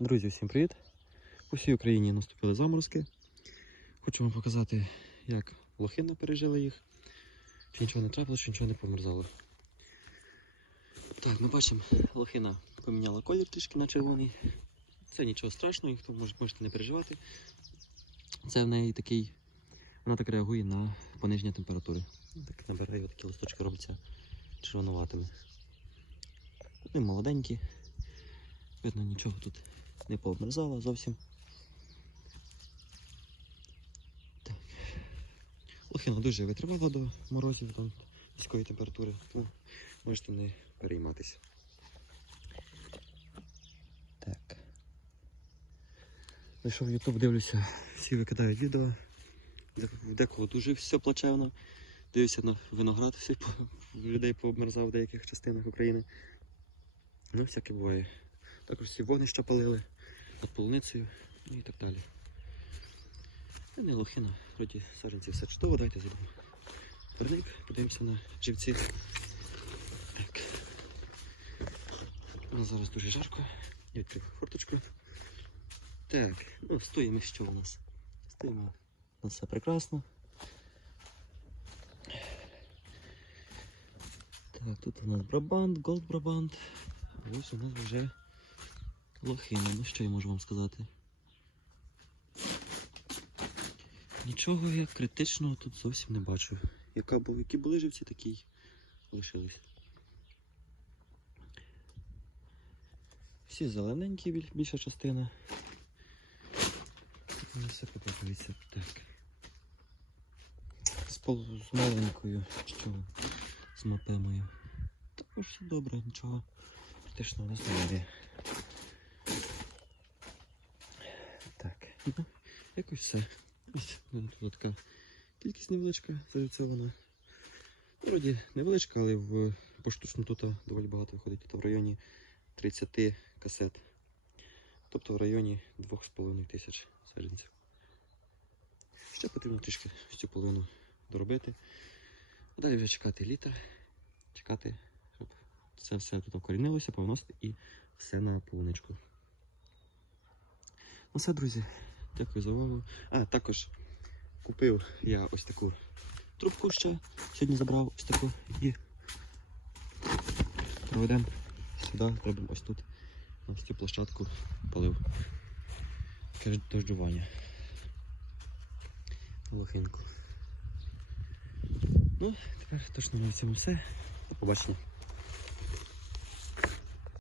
Друзі, всім привіт! У всій Україні наступили заморозки. Хочу вам показати, як лохина пережила їх. Чи нічого не трапило, чи нічого не померзало. Так, ми бачимо, лохина поміняла колір трішки на червоний. Це нічого страшного, може, можете не переживати. Це в неї такий. Вона так реагує на пониження температури. Так набирає такі листочки робляться червонуватими. Вони молоденькі. Видно, нічого тут не повмерзало зовсім. Так. Лохина дуже витривала до морозів, до низької температури, тому можете не перейматися. Так. Зайшов YouTube, дивлюся, всі викидають відео. Де- Деколи дуже все плачевно. Дивлюся на виноград, всі по- в людей пообмерзав в деяких частинах України. Ну, всяке буває. Також всі вогнища палили над полуницею і так далі. Це не лохина, вроді саджанці все чудово, давайте зайдемо. в Парник, подивимося на живці. Так. Нас зараз дуже жарко. Я відкрив форточку. Так, ну стоїмо що у нас? Стоїмо. У нас все прекрасно. Так, тут у нас Брабант, Голд Брабант. Ось у нас вже лохина. Ну що я можу вам сказати? Нічого я критичного тут зовсім не бачу. Яка був, які були живці, такі й лишились. Всі зелененькі, більша частина. Мені все подобається. Так. З, пол... з маленькою, що з мапемою. Також все добре, нічого критичного не знаю. Так, ну, якось все. Ось тут така кількість невеличка. Ну, Вроді невеличка, але в поштучно тут доволі багато виходить тут в районі 30 касет. Тобто в районі 2,5 тисяч саджанців. Ще потрібно трішки цю половину доробити. Далі вже чекати літр, чекати, щоб це все тут окорінилося, повносити і все на полуничку. Ну все, друзі. Дякую за увагу. А, також купив я ось таку трубку ще. Сьогодні забрав ось таку і проведемо сюди, зробимо ось тут на цю площадку. Таке дождування. Лохинку. Ну, тепер точно на цьому все. До побачення.